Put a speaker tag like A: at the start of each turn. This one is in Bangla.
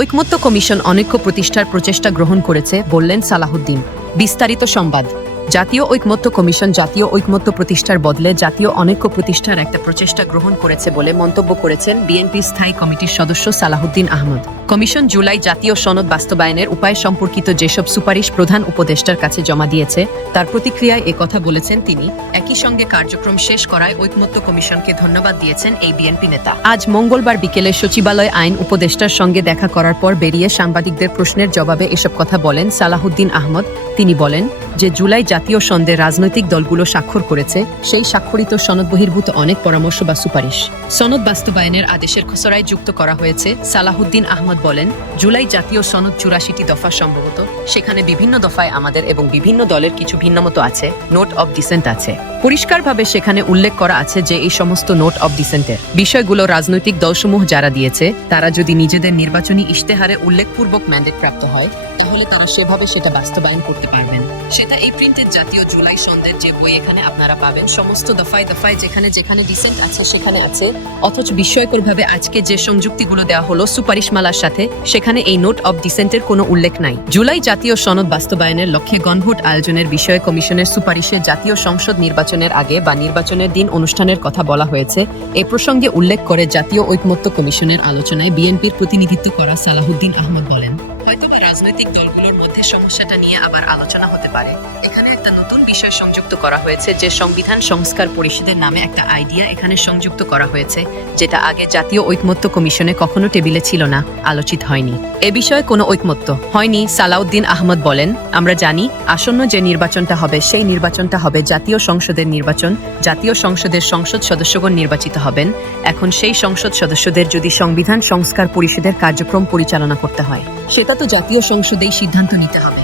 A: ঐকমত্য কমিশন অনৈক্য প্রতিষ্ঠার প্রচেষ্টা গ্রহণ করেছে, বললেন সালাহুদ্দিন বিস্তারিত সংবাদ। জাতীয় ঐকমত্য কমিশন জাতীয় ঐকমত্য প্রতিষ্ঠার বদলে জাতীয় অনৈক্য প্রতিষ্ঠার একটা প্রচেষ্টা গ্রহণ করেছে বলে মন্তব্য করেছেন বিএনপি স্থায়ী কমিটির সদস্য সালাহুদ্দিন আহমদ। কমিশন জুলাই জাতীয় সনদ বাস্তবায়নের উপায় সম্পর্কিত যেসব সুপারিশ প্রধান উপদেষ্টার কাছে জমা দিয়েছে, তার প্রতিক্রিয়ায় কথা বলেছেন তিনি। একই সঙ্গে কার্যক্রম শেষ করায় ঐকমত্য কমিশনকে ধন্যবাদ দিয়েছেন এই বিএনপি নেতা। আজ মঙ্গলবার বিকেলে সচিবালয় আইন উপদেষ্টার সঙ্গে দেখা করার পর বেরিয়ে সাংবাদিকদের প্রশ্নের জবাবে এসব কথা বলেন সালাহুদ্দিন আহমদ। তিনি বলেন যে, জুলাই জাতীয় সনদে রাজনৈতিক দলগুলো স্বাক্ষর করেছে, সেই স্বাক্ষরিত সনদ বহির্ভূত অনেক পরামর্শ বা সুপারিশ। সনদ বাস্তবায়নের আদেশের খসড়ায় যুক্ত করা হয়েছে সালাহুদ্দিন আহমদ বলেন, জুলাই জাতীয় সনদ চুরাশিটি দফা সম্ভবত। সেখানে বিভিন্ন দফায় আমাদের এবং বিভিন্ন দলের কিছু ভিন্নমত আছে, নোট অব ডিসেন্ট আছে। পরিষ্কারভাবে সেখানে উল্লেখ করা আছে যে এই সমস্ত নোট অব ডিসেন্টের বিষয়গুলো রাজনৈতিক দলসমূহ যারা দিয়েছে, তারা যদি নিজেদের নির্বাচনী ইশতেহারে উল্লেখপূর্বক ম্যান্ডেট প্রাপ্ত হয় তাহলে তারা সেভাবে সেটা বাস্তবায়ন করতে পারবেন। সেটা এই প্রিন্টেড জাতীয় জুলাই সন্ধ্যের যে বই এখানে আপনারা পাবেন। সমস্ত দফায় দফায় যেখানে যেখানে ডিসেন্ট আছে, সেখানে আছে। অথচ বিস্ময়করভাবে আজকে যে সংযুক্তিগুলো দেওয়া হলো সুপারিশমালার সাথে, সেখানে এই নোট অব ডিসেন্টের কোনো উল্লেখ নাই। জুলাই জাতীয় সনদ বাস্তবায়নের লক্ষ্যে গণভোট আয়োজনের বিষয়ে কমিশনের সুপারিশে জাতীয় সংসদ নির্বাচনের আগে বা নির্বাচনের দিন অনুষ্ঠানের কথা বলা হয়েছে। এ প্রসঙ্গে উল্লেখ করে জাতীয় ঐকমত্য কমিশনের আলোচনায় বিএনপির প্রতিনিধিত্ব করা সালাহুদ্দিন আহমদ বলেন। হয়তোবা রাজনৈতিক দলগুলোর মধ্যে সমস্যাটা নিয়ে আবার আলোচনা হতে পারে। এখানে একটা নতুন বিষয় সংযুক্ত করা হয়েছে যে সংবিধান সংস্কার পরিষদের নামে একটা আইডিয়া এখানে সংযুক্ত করা হয়েছে, যেটা আগে জাতীয় ঐকমত্য কমিশনে কখনো টেবিলে ছিল না, আলোচিত হয়নি। এ বিষয়ে কোনো ঐকমত্য হয়নি, সালাউদ্দিন আহমদ বলেন, আমরা জানি, আসন্ন যে নির্বাচনটা হবে, সেই নির্বাচনটা হবে জাতীয় সংসদের নির্বাচন, জাতীয় সংসদের সংসদ সদস্যগণ নির্বাচিত হবেন। এখন সেই সংসদ সদস্যদের যদি সংবিধান সংস্কার পরিষদের কার্যক্রম পরিচালনা করতে হয়, সেটা তো জাতীয় সংসদেই সিদ্ধান্ত নিতে হবে।